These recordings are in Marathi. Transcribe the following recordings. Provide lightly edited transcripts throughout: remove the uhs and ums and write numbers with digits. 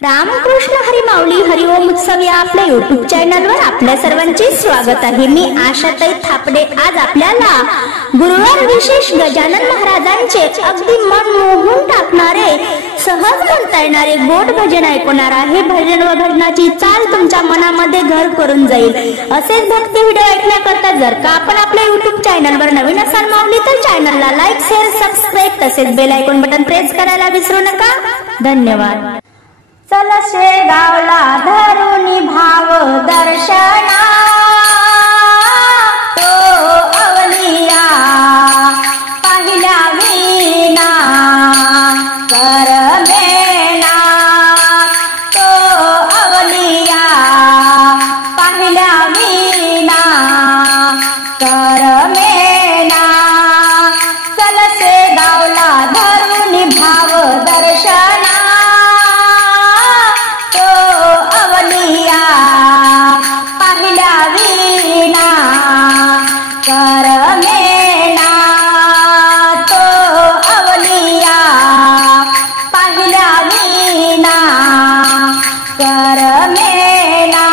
रामकृष्ण हरी माऊली हरिओम उत्सव या आपल्या युट्यूब चॅनलवर आपल्या सर्वांचे स्वागत आहे। मी आशाताई थापडे आज आपल्याला गुरुवार विशेष गजानन महाराजांचे अगदी मन मोहून टाकणारे सहज म्हणता येणारे गोड भजन ऐकणार आहे। भजन व भजनाची चाल तुमच्या मनामध्ये घर करून जाईल। असेच भक्ती व्हिडिओ ऐकण्याकरता जर का आपण आपल्या युट्यूब चॅनलवर नवीन असाल माऊली तर चॅनलला लाईक शेअर सबस्क्राईब तसेच बेल आयकॉन बटन प्रेस करायला विसरू नका। धन्यवाद। चल शेगावला धरुनी भाव दर्शना तो अवलिया पाहिल्या विना करमेना तो अवलिया पाहिल्या विना करमेना चल शेगावला धरुनी भाव दर्शना पाहिल्या विना करमेना तो अवलिया पाहिल्या विना करमेना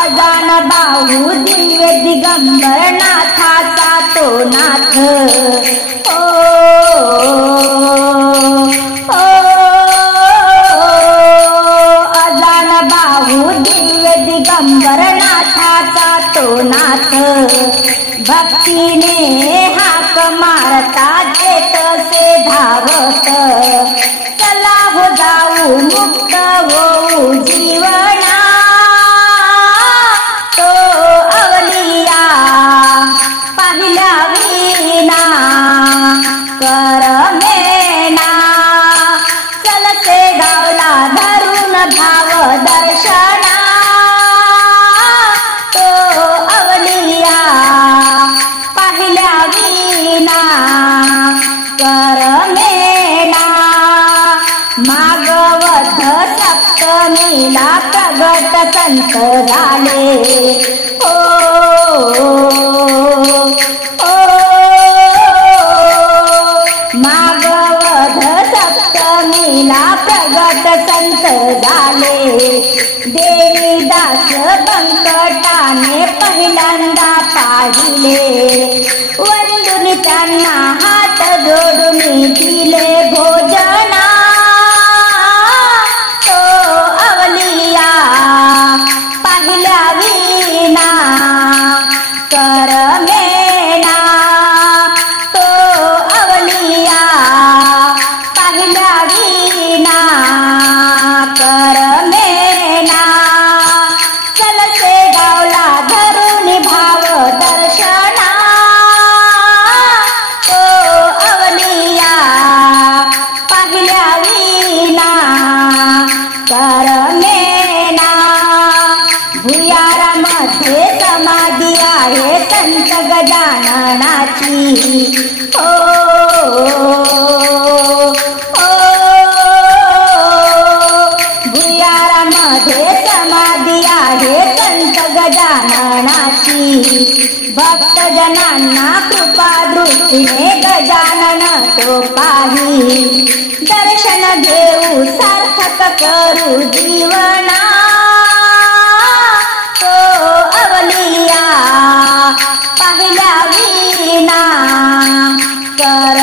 अजान बाहू दिव्य दिगंबर नाथाचा तो नाथ दिगंबर नाथाचा तो नाथ भक्तीने हाक मारता देत से धावत चला हो जाऊ मुक्त होऊ जीवना तो अवलिया पाहिल्या विना करमेना चल शेगावला धरून भाव दर्शना पाहिल्या विना करमेना मागवध सप्तमीला प्रगट संत झाले मागवध सप्तमीला प्रगट संत झाले देवीदास बंकटाने पहिल्यांदा पाहिले वंदुनी त्यांना हात जोडून दिले भोजना तो अवलिया पाहिल्या विना करमेना तो अवलिया पाहिल्या विना करमेना चल शेगावला धरुनी भाव दर्शना तो अवलिया पाहिल्या विना करमेना भुयारामध्ये समाधी आहे संत गजाननाची भुयारामध्ये समाधी आहे संत गजाननाची भक्तजनांना कृपा दृष्टीने गजानन तो पाही दर्शन घेऊ सार्थक करू जीवना तो अवलिया पाहिल्या विना कर